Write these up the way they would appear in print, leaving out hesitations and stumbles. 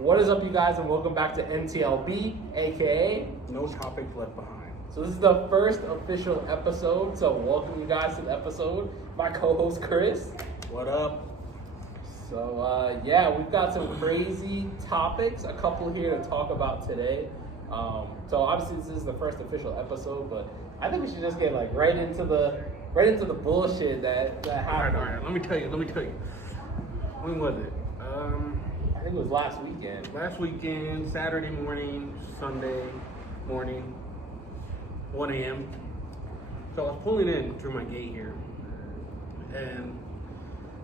What is up, you guys, and welcome back to NTLB, aka No Topics Left Behind. So this is the first official episode, so welcome you guys to the episode. My co-host Chris. What up? So yeah, we've got some crazy topics, a couple here to talk about today. So obviously this is the first official episode, but I think we should just get like right into the bullshit that happened. All right. Let me tell you. When was it? I think it was last weekend. Last weekend, Saturday morning, Sunday morning, 1 a.m. So I was pulling in through my gate here, and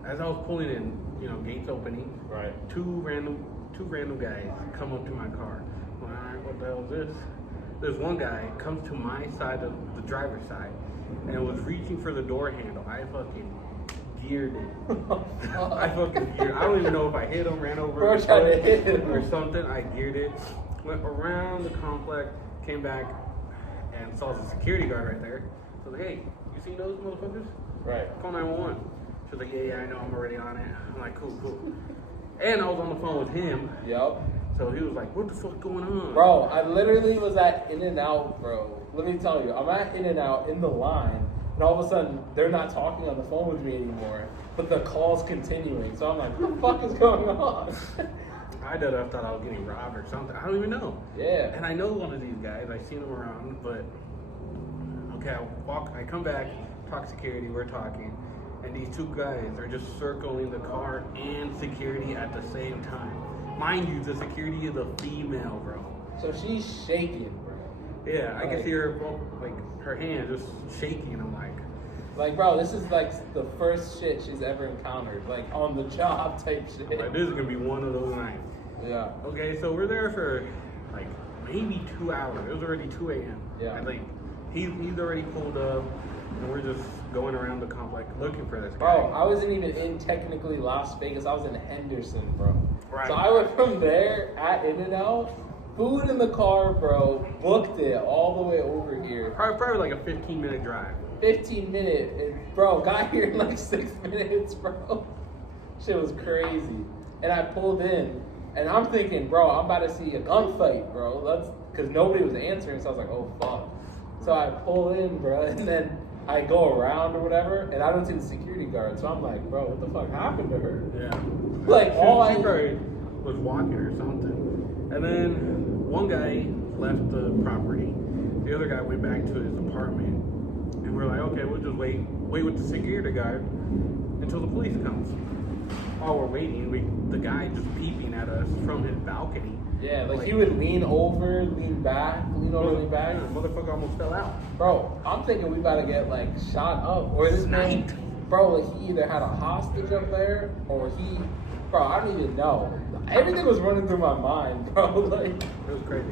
as I was pulling in, gates opening, Right. two random guys come up to my car. I'm like, all right, what the hell is this? There's one guy comes to my side of the driver's side and was reaching for the door handle. I fucking geared it. I don't even know if I hit him, ran over Bro, tried to hit him or something. I geared it, went around the complex, came back, and saw the security guard right there. So I was like, hey, you seen those motherfuckers? Right. Call 911. She was like, yeah, I know, I'm already on it. I'm like, cool. And I was on the phone with him. Yep. So he was like, what the fuck going on? Bro, I literally was at In-N-Out, bro. Let me tell you, I'm at In-N-Out in the line, and all of a sudden, they're not talking on the phone with me anymore, but the call's continuing. So I'm like, what the fuck is going on? I thought I was getting robbed or something. I don't even know. Yeah. And I know one of these guys. I've seen him around, but okay, I come back, talk security, we're talking, and these two guys are just circling the car and security at the same time. Mind you, the security is a female, bro. So she's shaking, bro. Yeah, I can see her, like, her hand just shaking. I'm like, bro, this is like the first shit she's ever encountered, like on the job type shit. like, this is gonna be one of those nights. Yeah. Okay, so we're there for like maybe 2 hours. It was already 2 a.m. Yeah. I think he's already pulled up, and we're just going around the complex looking for this guy. Bro, I wasn't even in technically Las Vegas. I was in Henderson, bro. Right. So I went from there at In-N-Out, food in the car, bro, booked it all the way over here. Probably like a 15-minute drive. 15 minutes, and bro, got here in like 6 minutes, bro. Shit was crazy. And I pulled in, and I'm thinking, bro, I'm about to see a gunfight, bro. That's because nobody was answering, so I was like, oh fuck. So I pull in, bro, and then I go around or whatever, and I don't see the security guard. So I'm like, bro, what the fuck happened to her? Yeah. Like She probably was walking or something. And then one guy left the property. The other guy went back to his apartment. And we're like, okay, we'll just wait with the security guard until the police comes. While we're waiting, the guy just peeping at us from his balcony. Yeah, like he would lean over, lean back, lean over, lean back. Yeah, motherfucker almost fell out. Bro, I'm thinking we about to get like shot up, or this man, bro, like he either had a hostage up there, or bro, I don't even know. Everything was running through my mind, bro. Like, it was crazy.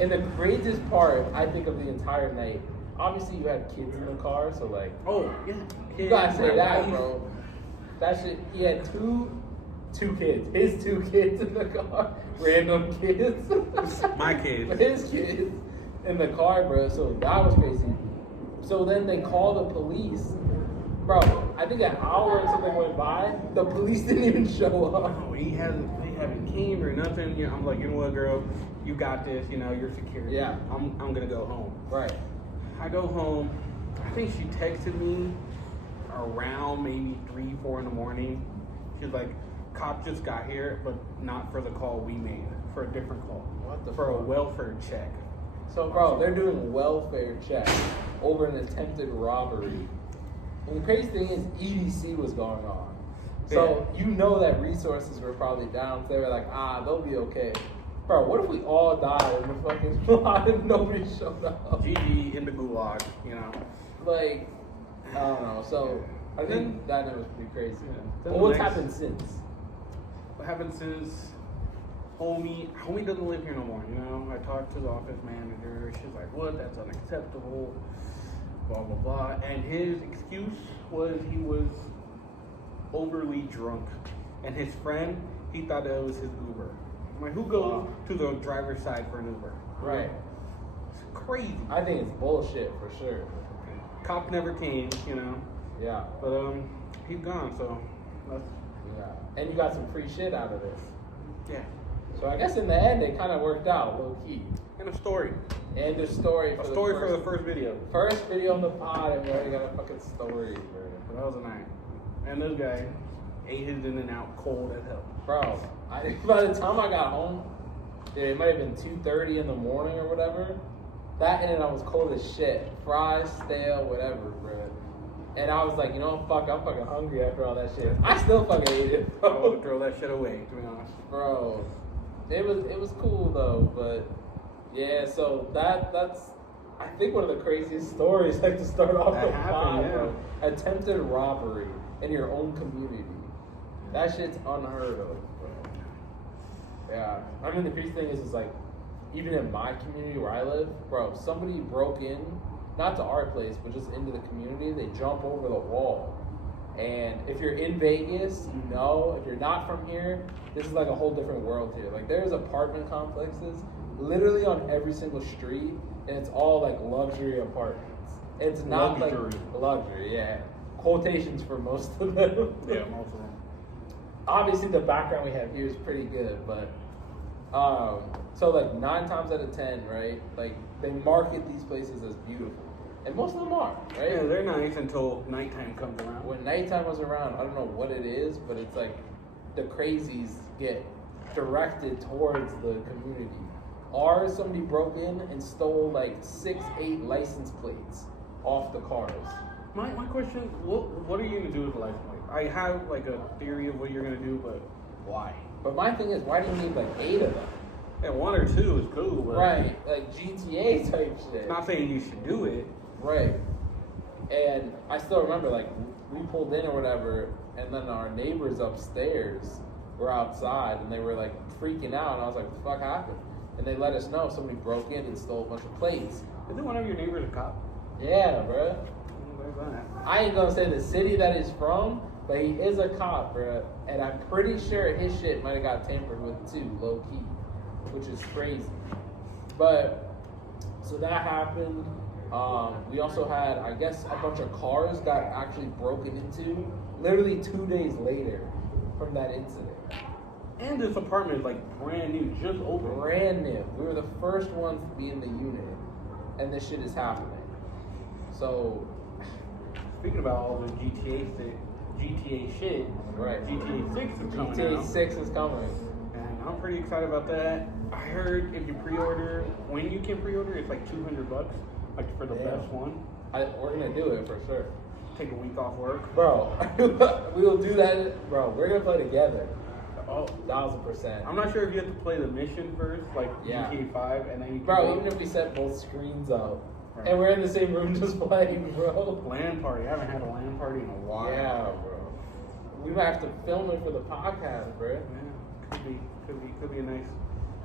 and the craziest part, I think, of the entire night. Obviously, you had kids in the car, so like, Oh, yeah. you gotta say that, bro. That shit. He had two kids. His 2 kids in the car, random kids. My kids. His kids in the car, bro. So that was crazy. So then they called the police. Bro, I think an hour or something went by. The police didn't even show up. Oh, they haven't came or nothing. Yeah, I'm like, you know what, girl, you got this. You're secure. Yeah. I'm gonna go home. Right. I go home. I think she texted me around maybe 3, 4 in the morning. She's like, cop just got here, but not for the call we made, for a different call. What the For a fuck? welfare check. So, bro, they're doing welfare check over an attempted robbery. And the crazy thing is, EDC was going on. So, you know that resources were probably down. So they were like, they'll be okay. Bro, what if we all died in the fucking plot and nobody showed up? GG in the gulag, Like, I don't know. So, I think that was pretty crazy. Yeah. But what's happened since? What happened since homie doesn't live here no more, I talked to the office manager. She's like, what? That's unacceptable. Blah, blah, blah. And his excuse was he was overly drunk. And his friend, he thought that was his Uber. I'm like, who goes to the driver's side for an Uber? Right. It's crazy. I think it's bullshit for sure. Cop never came, Yeah. But he's gone, so that's Yeah. And you got some free shit out of this. yeah. So I guess in the end, it kind of worked out, low key. And a story. And a story. A story for the first video. First video on the pod, and we already got a fucking story, bro. So that was a night. And this guy ate his In-N-Out cold as hell. Bro, I think by the time I got home, dude, it might have been 2:30 in the morning or whatever. That In-N-Out was cold as shit. Fries, stale, whatever, bro. And I was like, you know, fuck, I'm fucking hungry after all that shit. I still fucking ate it, I bro. would throw that shit away, to be honest. Bro, it was cool though, but yeah. So that's I think one of the craziest stories like to start off That the happened, pod, yeah. bro. Attempted robbery in your own community. That shit's unheard of, bro. Yeah, I mean the crazy thing is like even in my community where I live, bro, somebody broke in, not to our place, but just into the community. They jump over the wall. And if you're in Vegas, you know, if you're not from here, this is like a whole different world here. Like there's apartment complexes literally on every single street, and it's all like luxury apartments. It's not Luxury. like luxury, yeah. Quotations for most of them. Yeah, most of them. Obviously the background we have here is pretty good, but so like 9 times out of 10, right? Like they market these places as beautiful. And most of them are, right? Yeah, they're nice until nighttime comes around. When nighttime was around, I don't know what it is, but it's like the crazies get directed towards the community. Ours, somebody broke in and stole like 6-8 license plates off the cars. My question, what are you going to do with the license plate? I have like a theory of what you're going to do, but why? But my thing is, why do you need like 8 of them? Yeah, 1 or 2 is cool, but Right, like GTA type shit. not saying you should do it. Right. And I still remember, like, we pulled in or whatever, and then our neighbors upstairs were outside, and they were, like, freaking out, and I was like, what the fuck happened? And they let us know somebody broke in and stole a bunch of plates. Isn't one of your neighbors a cop? Yeah, bruh. There's that. I ain't gonna say the city that he's from, but he is a cop, bruh. And I'm pretty sure his shit might have got tampered with, too, low-key, which is crazy. But, so that happened. We also had, I guess, a bunch of cars got actually broken into literally 2 days later from that incident. And this apartment is like brand new, just open. Brand new. We were the first ones to be in the unit, and this shit is happening. So, Speaking about all the GTA shit, right. GTA 6 is coming GTA out. 6 is coming. And I'm pretty excited about that. I heard if you pre-order, when you can pre-order, it's like $200, like for the Damn. best one. We're gonna do it for sure. Take a week off work. Bro, we will do that. Bro, we're gonna play together. Oh, 1000%. I'm not sure if you have to play the mission first, like Yeah. GTA 5, and then you can Bro, go even if we set both screens up, Right. and we're in the same room just playing, bro. LAN party. I haven't had a LAN party in a while. Yeah, bro. We might have to film it for the podcast, bro. Yeah, could be a nice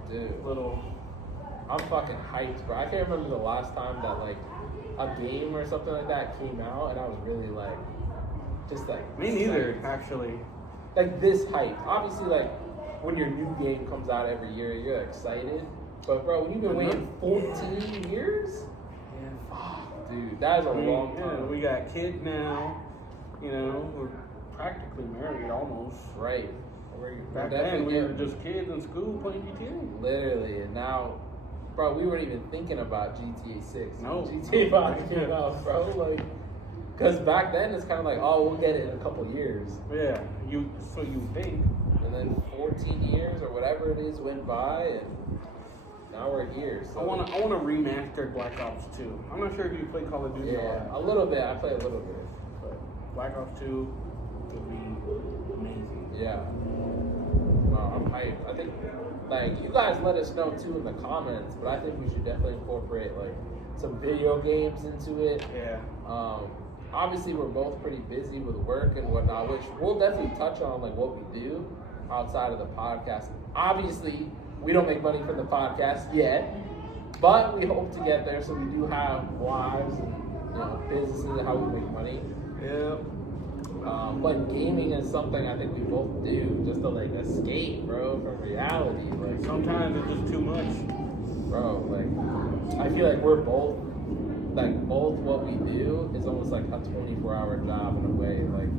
Dude, little. I'm fucking hyped, bro. I can't remember the last time that like a game or something like that came out, and I was really like, just like. Me neither, psyched. actually. Like this hype. Obviously, like when your new game comes out every year, you're excited. But bro, when you've been waiting 14 years, dude, that is a long Yeah, time. we got kids now. You know, we're practically married almost. Right. We're Back definitely then, we were getting- just kids in school playing GTA. literally, and now, bro, we weren't even thinking about GTA 6. No. GTA 5 came out, bro. Like, because back then it's kind of like, oh, we'll get it in a couple years. Yeah, so you think. And then 14 years or whatever it is went by, and now we're here. So I wanna remaster Black Ops 2. I'm not sure if you play Call of Duty. yeah, a little bit. I play a little bit, but Black Ops 2 would be amazing. yeah. Wow, I'm hyped. I think, like, you guys let us know too in the comments, but I think we should definitely incorporate like some video games into it. Yeah. Obviously, we're both pretty busy with work and whatnot, which we'll definitely touch on, like what we do outside of the podcast. Obviously, we don't make money from the podcast yet, but we hope to get there. So we do have lives and businesses, how we make money. Yeah. But gaming is something I think we both do just to like escape, bro, from reality. Like Sometimes it's just too much. bro, like I feel like we're both what we do is almost like a 24-hour job in a way. Like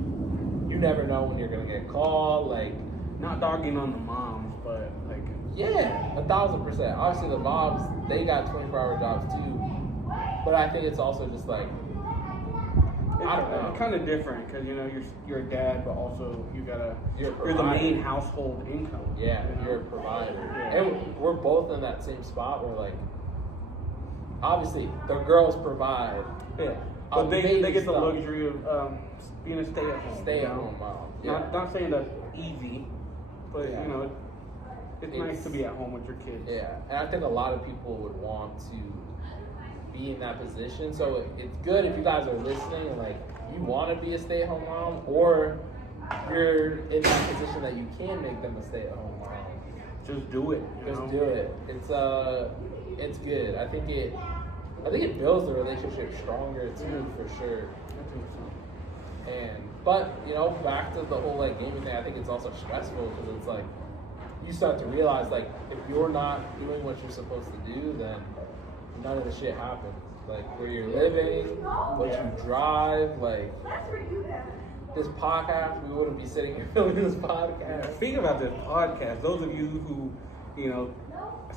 you never know when you're gonna get called. Like Not dogging on the moms, but like Yeah, 1,000%. Obviously, the moms, they got 24-hour jobs too. But I think it's also just like, I don't know. It's kind of different because you're a dad, but also you're the provider. main household income. Yeah, you're a provider. Yeah. And we're both in that same spot where, like, obviously, the girls provide. Yeah. But they get the stuff. luxury of being a stay-at-home. Stay-at-home mom. Yeah. Not saying that's easy, but Yeah. it's nice to be at home with your kids. Yeah, and I think a lot of people would want to be in that position. So it's good if you guys are listening and like you want to be a stay-at-home mom, or you're in that position that you can make them a stay-at-home mom. Just do it. Just do it. It's good. I think it builds the relationship stronger too, for sure. I think so. But back to the whole like gaming thing, I think it's also stressful because it's like you start to realize like if you're not doing what you're supposed to do, then none of the shit happens. Like where you're living, what you drive, like this podcast, we wouldn't be sitting here filming this podcast. Speaking about this podcast, those of you who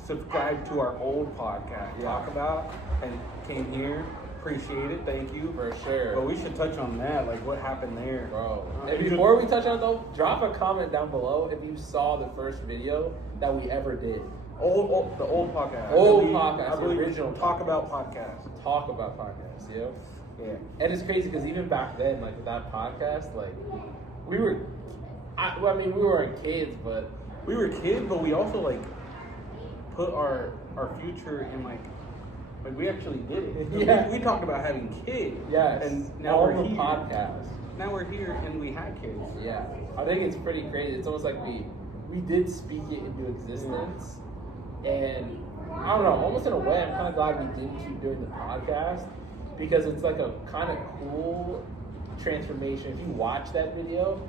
subscribe to our old podcast, Talk About, and came here, appreciate it, thank you. For sure. But we should touch on that, like what happened there. Bro. And before we touch on it though, drop a comment down below if you saw the first video that we ever did. The old podcast. Podcast, the original Talk About podcast. Talk About podcast, yo. Yeah. And it's crazy because even back then, like with that podcast, like we weren't kids, but We were kids, but we also like put our future in like we actually did it. Yeah. We talked about having kids. yes. And now on we're the here. podcast. Now we're here and we had kids. Yeah. I think it's pretty crazy. It's almost like we did speak it into existence. And I don't know, almost in a way, I'm kind of glad we didn't keep doing the podcast because it's like a kind of cool transformation. If you watch that video,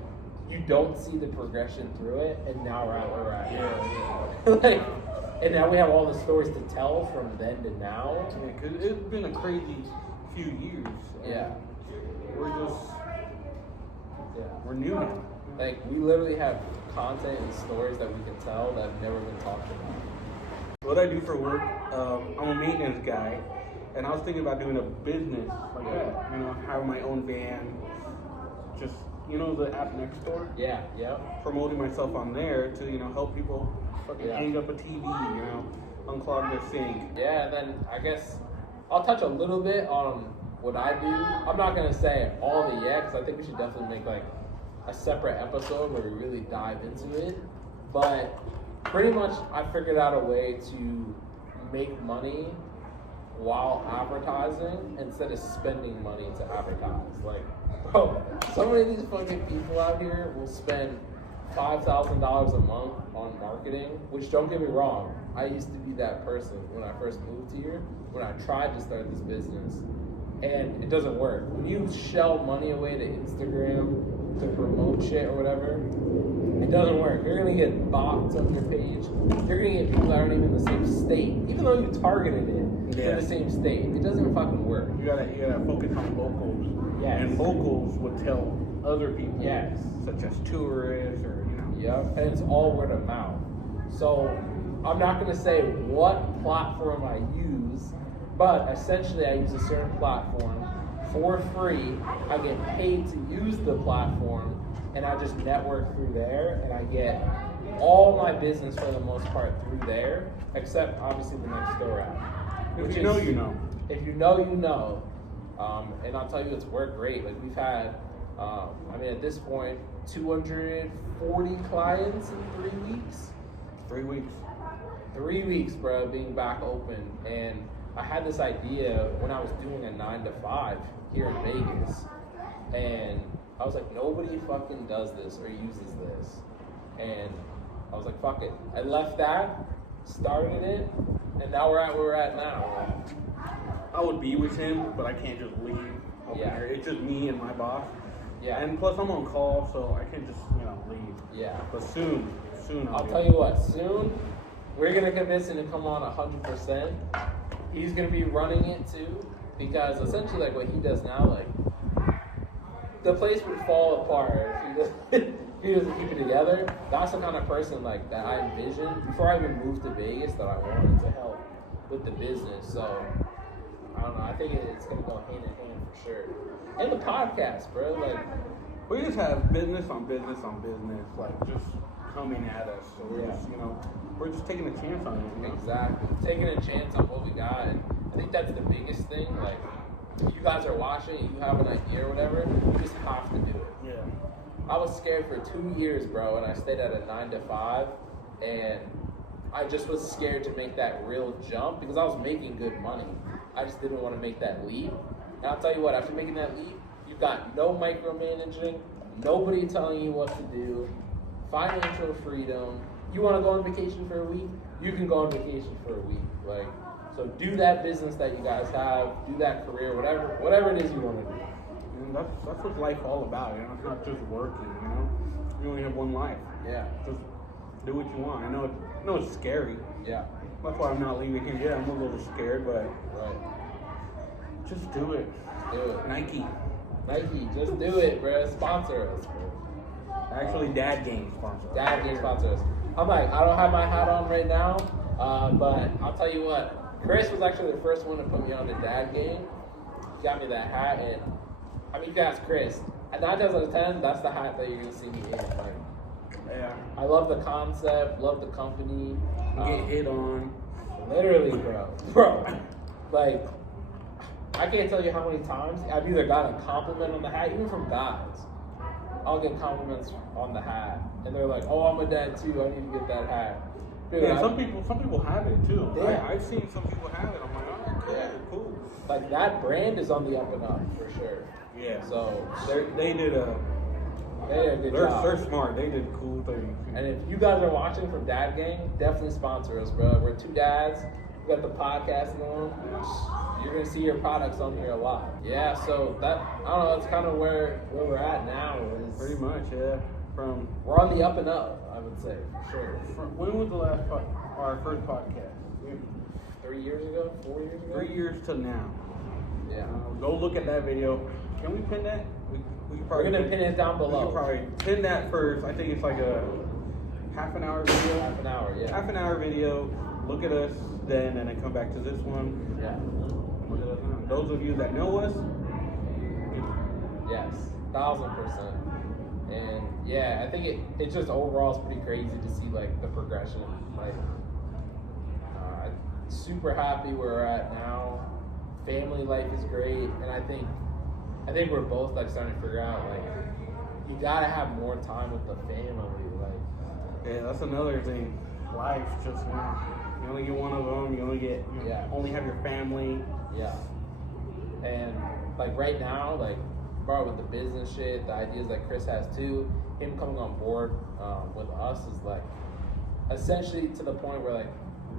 you don't see the progression through it, and now we're at where we're at. Yeah. Like, and now we have all the stories to tell from then to now. Yeah, because it's been a crazy few years. Yeah. We're new now. Like, we literally have content and stories that we can tell that have never been talked about. What I do for work, I'm a maintenance guy, and I was thinking about doing a business like that. Have my own van, just the app next door. Yeah, Promoting myself on there to help people fucking hang up a TV, unclog their sink. Yeah, and then I guess I'll touch a little bit on what I do. I'm not gonna say all of it yet because I think we should definitely make like a separate episode where we really dive into it. But pretty much I figured out a way to make money while advertising instead of spending money to advertise. Like, bro, so many of these fucking people out here will spend $5,000 a month on marketing, which don't get me wrong, I used to be that person when I first moved here, when I tried to start this business, and it doesn't work. When you shell money away to Instagram to promote shit or whatever, it doesn't work. You're gonna get bots on your page. You're gonna get people that aren't even in the same state, even though you targeted it in the same state. It doesn't fucking work. You gotta focus on locals. Yes. And locals would tell other people. Yes. Such as tourists or Yep, and it's all word of mouth. So I'm not gonna say what platform I use, but essentially I use a certain platform for free. I get paid to use the platform, and I just network through there, and I get all my business for the most part through there, except obviously the next door app. If you know, you know. If you know, you know. And I'll tell you, it's worked great. Like we've had, at this point, 240 clients in 3 weeks. 3 weeks. 3 weeks, bro, being back open. And I had this idea when I was doing a 9 to 5 here in Vegas. And I was like, nobody fucking does this or uses this. And I was like, fuck it. I left that, started it, and now we're at where we're at now. I would be with him, but I can't just leave. Yeah. There. It's just me and my boss. Yeah. And plus I'm on call, so I can't just, leave. Yeah. But soon I'll tell you what, soon we're gonna convince him to come on 100%. He's gonna be running it too, because essentially like what he does now, like the place would fall apart if he doesn't keep it together. That's the kind of person like that I envisioned before I even moved to Vegas that I wanted to help with the business. So I don't know. I think it's gonna go hand in hand for sure. And the podcast, bro. Like we just have business on business on business, like just coming at us. So we're just, we're just taking a chance on it. Exactly. Taking a chance on what we got. And I think that's the biggest thing. Like, if you guys are watching and you have an idea or whatever, you just have to do it. Yeah. I was scared for 2 years, bro, and I stayed at a 9 to 5, and I just was scared to make that real jump because I was making good money. I just didn't want to make that leap. And I'll tell you what, after making that leap, you've got no micromanaging, nobody telling you what to do, financial freedom. You want to go on vacation for a week? You can go on vacation for a week. Like, so do that business that you guys have, do that career, whatever it is you want to do. And that's what life's all about, It's not just working, You only have one life. Yeah. Just do what you want. I know it's scary. Yeah. That's why I'm not leaving here. Yeah, I'm a little scared, but just do it. Do it. Nike, just do it, bro. Sponsor us, bro. Actually, Dad Game sponsor. Dad Game sponsor us. I'm like, I don't have my hat on right now, but I'll tell you what. Chris was actually the first one to put me on the Dad Game. He got me that hat, and I mean, you guys, Chris. At 9 times out of 10, that's the hat that you're gonna see me in. Like, Yeah. I love the concept, love the company. Get hit on. Literally, bro. Like, I can't tell you how many times I've either gotten a compliment on the hat, even from guys. I'll get compliments on the hat, and they're like, "Oh, I'm a dad too. I need to get that hat." Dude, Yeah, some people have it too. Yeah. I've seen some people have it. I'm like, oh, cool. Like that brand is on the up and up for sure. Yeah. So they did a good job. They're smart. They did cool things. And if you guys are watching from Dad Gang, definitely sponsor us, bro. We're two dads. We got the podcast going. You're gonna see your products on here a lot. Yeah. So that I don't know. That's kind of where we're at now. Pretty much, yeah. We're on the up and up, I would say, for sure. When was the last our first podcast? 3 years ago? 4 years ago? 3 years to now. Yeah. Go look at that video. Can we pin that? We could probably We're gonna pin it down below. We could probably pin that first. I think it's like a half an hour video. Half an hour, yeah. Half an hour video. Look at us then, and then come back to this one. Yeah. Look at us now. Those of you that know us, yes, 1000%. And yeah, I think it just overall is pretty crazy to see like the progression. Like, super happy where we're at now. Family life is great, and I think we're both like starting to figure out like you gotta have more time with the family. Like, yeah, that's another thing. Life just you only get one of them. You only have your family. Yeah. And like right now, like bro, with the business shit, the ideas that Chris has too, him coming on board with us is like essentially to the point where like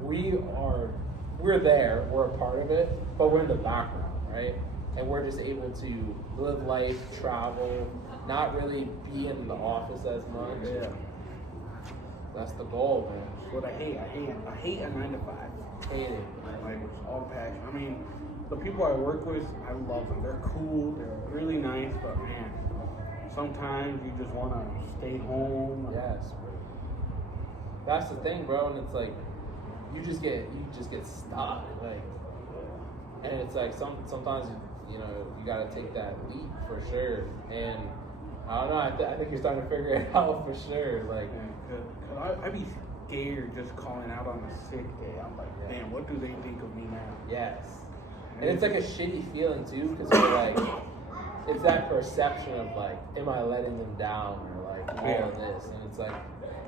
we're there, we're a part of it, but we're in the background, right? And we're just able to live life, travel, not really be in the office as much. Yeah. That's the goal, man. That's what I hate. I hate a 9 to 5. Hate it. Like it's all passion. I mean, the people I work with, I love them. They're cool. They're really nice. But man, sometimes you just want to stay home. Yes, bro. That's the thing, bro. And it's like you just get stuck, like, and it's like sometimes you gotta take that leap for sure. And I don't know. I think you're starting to figure it out for sure. Like, I'd be scared just calling out on a sick day. I'm like, man, what do they think of me now? Yes. And it's like a shitty feeling too, because you're like, it's that perception of like, am I letting them down or like all of this? And it's like,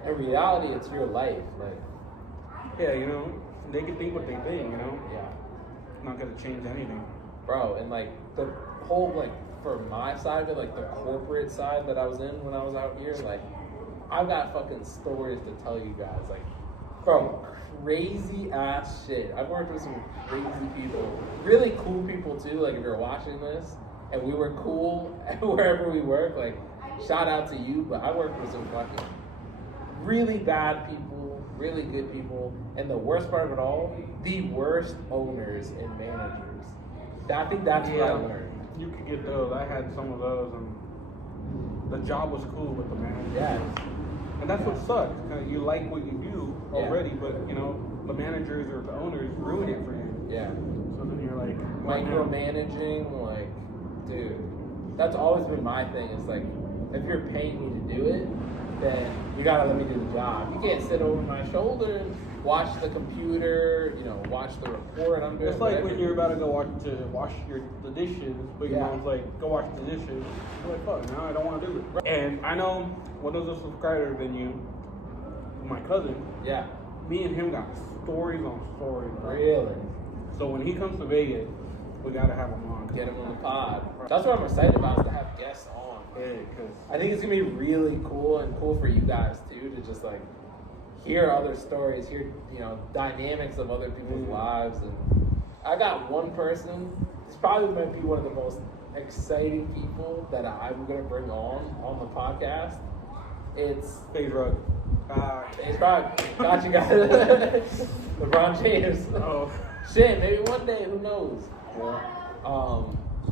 in reality, it's your life. Like, yeah, they can think what they think. Yeah. It's not gonna change anything, bro. And like the whole like for my side of it, like the corporate side that I was in when I was out here, like I've got fucking stories to tell you guys. Like, bro, crazy ass shit. I've worked with some crazy people, really cool people too. Like if you're watching this and we were cool wherever we work, like shout out to you. But I worked with some fucking really bad people, really good people, and the worst part of it all, the worst owners and managers. I think that's what I learned. You could get those. I had some of those, and the job was cool with the manager. Yeah. And that's what sucks. You like what you do Yeah. already, but you know the managers or the owners ruin it for you. Yeah. So then you're like what now? Micromanaging, like, dude, that's always been my thing. It's like, if you're paying me to do it, then you gotta let me do the job. You can't sit over my shoulder and watch the computer, you know, watch the report I'm doing. It's like when you're about to go wash the dishes, but your Yeah. mom's like, go wash the dishes. You're like, fuck, now I don't want to do it. And I know one of the subscribers than you, my cousin, Yeah. me and him got stories on stories. Bro. Really? So when he comes to Vegas, we gotta have him on. Get him on the pod. That's what I'm excited about, is to have guests on. Yeah, because I think it's gonna be really cool, and cool for you guys too, to just like hear other stories, hear, you know, dynamics of other people's lives. And I got one person. This probably might be one of the most exciting people that I'm gonna bring on the podcast. It's Phase Rug. probably got you guys. LeBron James. Oh. Shit, maybe one day, who knows? Yeah.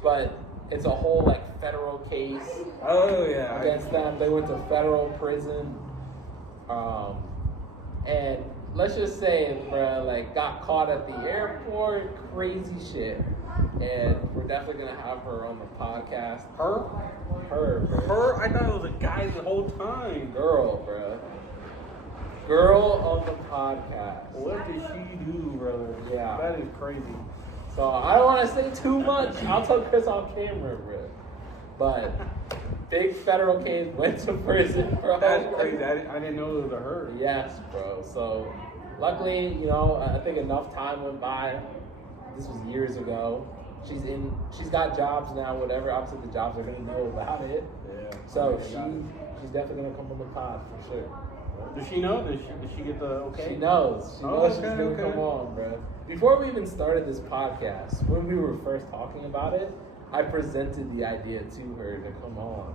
But it's a whole like federal case Oh yeah. against them. They went to federal prison. And let's just say, bruh, like, got caught at the airport, crazy shit. And we're definitely gonna have her on the podcast. Her? Bro. Her? I thought it was a guy the whole time. Girl, bruh. Girl on the podcast. What did she do, brother? Yeah. That is crazy. So I don't want to say too much. I'll tell Chris off camera, bro. But big federal case, went to prison, bro. That's crazy. I didn't know it was a her. Yes, bro. So luckily, you know, I think enough time went by. This was years ago. She's got jobs now, whatever. Obviously the jobs are gonna know about it. Yeah. So she's definitely gonna come on the pod for sure. Does she know? Did she get the okay? She knows. She knows she's gonna okay. come on, bro. Before we even started this podcast, when we were first talking about it, I presented the idea to her to come on.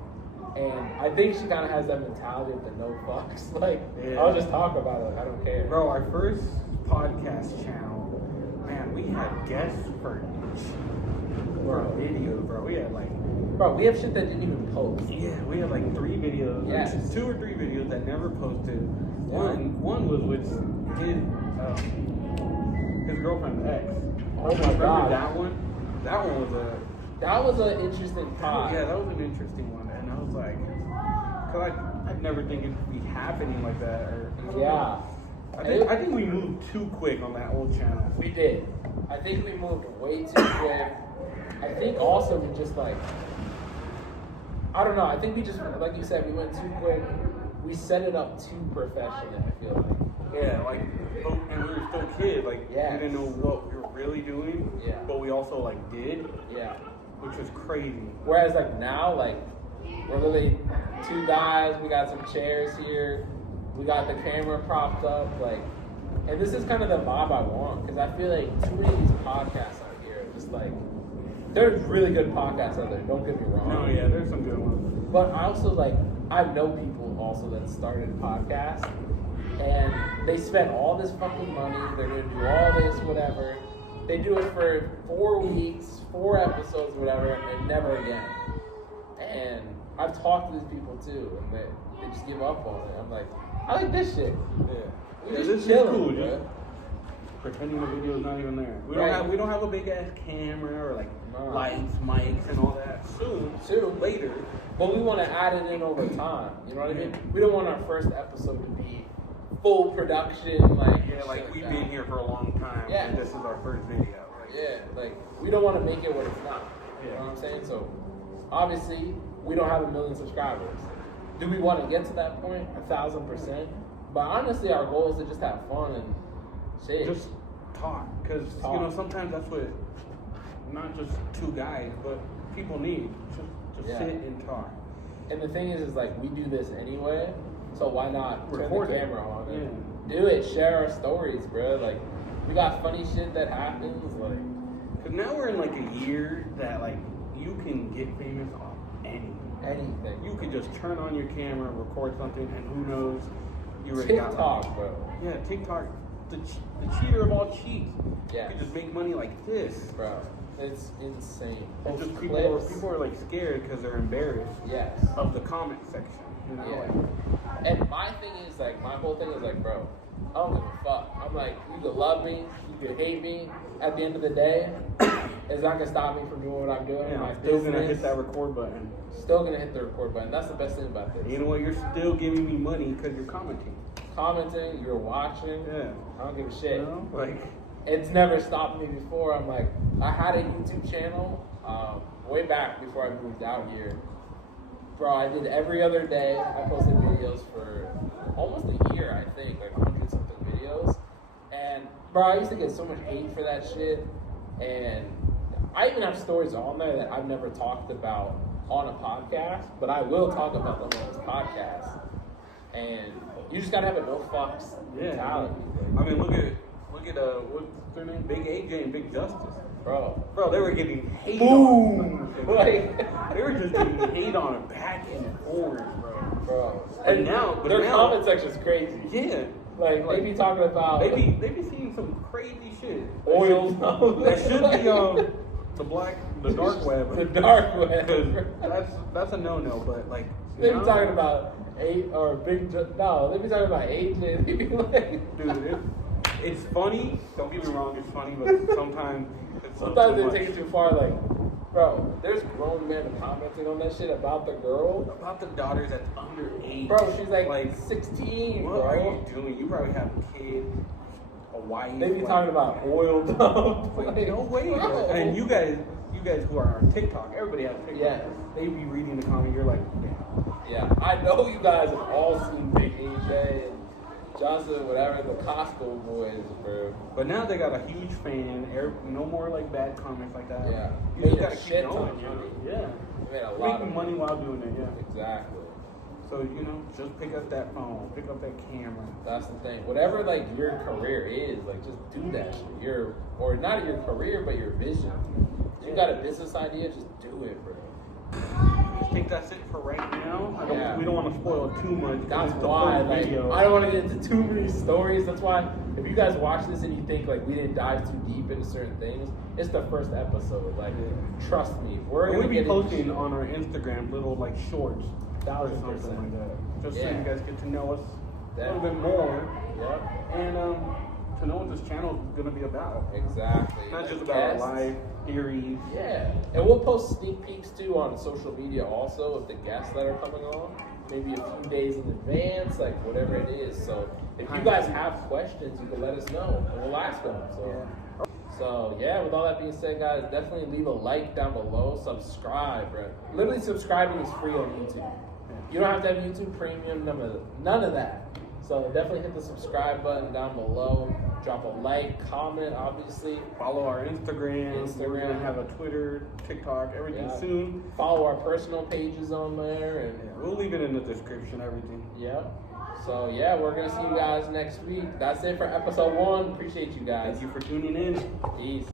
And I think she kind of has that mentality of the no fucks. Like, Yeah. I'll just talk about it. Like, I don't care. Bro, our first podcast channel, man, we had guests for videos, bro. We had like, Bro, we have shit that didn't even post. yeah, we had like 3 videos. Yes. 2 or 3 videos that never posted. Yeah. One was with his girlfriend's ex. Oh my Remember God. that one? That one was That was an interesting pod. yeah, that was an interesting one. And I was like, cause I'd never think it'd be happening like that. Or Yeah. I think we moved too quick on that old channel. We did. I think we moved way too quick. I think also we just like, I don't know. I think we just, like you said, we went too quick. We set it up too professionally, I feel like. Yeah, like, and we were still kids. Like, Yes. we didn't know what we were really doing. Yeah. But we also like did, Yeah. which was crazy. Whereas like now, like, we're literally 2 guys, we got some chairs here, we got the camera propped up, like, and this is kind of the vibe I want, because I feel like too many of these podcasts out here are just like, there's really good podcasts out there, don't get me wrong. No, yeah, there's some good ones. But I also like, I know people also that started podcasts, and they spend all this fucking money, they're gonna do all this, whatever. They do it for 4 weeks, 4 episodes, whatever, and then never again. And I've talked to these people too, and they just give up on it. I'm like, I like this shit. Yeah. We Yeah, just this is chilling, cool, bro. just pretending the video is not even there. We Right. don't have a big ass camera or like No. lights, mics, and all that. Soon, later. But we want to add it in over time. You know what I mean? We don't want our first episode to be full production, like Yeah, like shit we've that. been here for a long time. Yeah. And this is our first video. Like, Yeah, like we don't want to make it what it's not. You Yeah. know what I'm saying? So obviously we don't have 1 million subscribers. Do we want to get to that point? 1,000%. But honestly, our goal is to just have fun and shit. just talk, because talk. you know sometimes that's what not just 2 guys, but people need. Just Yeah. sit and talk. And the thing is like we do this anyway, so why not turn Record the it. camera on and do it? Share our stories, bro. Like we got funny shit that happens. Like Because now we're in like a year that like you can get famous off anything. anything. You could just turn on your camera, record something, and who knows, you already got TikTok, like, bro. yeah, TikTok. the cheater of all cheats. Yeah. You could just make money like this. Bro, it's insane. And Those just clips. people are like scared because they're embarrassed Yes. of the comment section. You know? Yeah. And my thing is like, my whole thing is like, bro, I don't give a fuck. I'm like, you can love me, you can hate me. At the end of the day, it's not gonna stop me from doing what I'm doing. Yeah, My I'm still business, gonna hit that record button. Still gonna hit the record button. That's the best thing about this. You know what? You're still giving me money because you're commenting. Commenting, you're watching. Yeah. I don't give a shit. You know? Like, It's never stopped me before. I'm like, I had a YouTube channel way back before I moved out here. Bro, I did every other day. I posted videos for almost a year, I think, like 100 something videos. And bro, I used to get so much hate for that shit. And I even have stories on there that I've never talked about on a podcast, but I will talk about them on this podcast. And you just gotta have a no fucks mentality. I mean, look at what's their name? Big AJ and Big Justice. Bro, They were getting hate boom! on. Like, They were just getting hate on it back and forth, bro. and And now, their comment section's crazy. Yeah. Like, they be talking about They be seeing some crazy shit. oils. That should be the dark web. The dark web. Because that's a no, but like They be talking about they be talking about AJ. They be like, dude, it's funny. Don't get me wrong, it's funny, but sometimes sometimes they take it too far. Like, bro, there's grown men commenting on that shit about the girl. about the daughters that's underage. Bro, she's like 16, what bro. are you doing? You probably have a kid, a wife. They be talking about oiled up. Like, no way. Bro. And you guys who are on TikTok, everybody has TikTok. Yeah. They be reading the comment. You're like, Yeah, I know you guys have all seen Big AJ and Johnson, whatever, the Costco boys, bro. But now they got a huge fan. No more like bad comments like that. Yeah. You just Made a gotta keep shit going. ton of money. Yeah. They made a lot Making of money while doing it. Yeah. Exactly. So just pick up that phone, pick up that camera. That's the thing. Whatever like your career is, like just do that shit. Or not your career, but your vision. If you got a business idea, just do it, bro. I think that's it for right now. We don't want to spoil too much. That's it's the why, first like, video. I don't want to get into too many stories. That's why, if you guys watch this and you think like we didn't dive too deep into certain things, it's the first episode. Like, trust me, We'll be posting on our Instagram little like shorts, or 1000%. something like that, just so Yeah. you guys get to know us a little bit Definitely. more, Yep. and to know what this channel is gonna be about. Exactly. Not just Like about our guests. life theories. Yeah, and we'll post sneak peeks too on social media also of the guests that are coming on, maybe a few days in advance, like whatever it is. So if you guys have questions, you can let us know and we'll ask them. So yeah, with all that being said, guys, definitely leave a like down below, subscribe, bro. Literally subscribing is free on YouTube. You don't have to have YouTube Premium, none of that. So definitely hit the subscribe button down below. Drop a like, comment, obviously. Follow our Instagram. We're gonna Instagram. have a Twitter, TikTok, everything Yeah. soon. Follow our personal pages on there, and We'll leave it in the description. Everything. yeah. So yeah, we're gonna see you guys next week. That's it for episode 1. Appreciate you guys. Thank you for tuning in. Peace.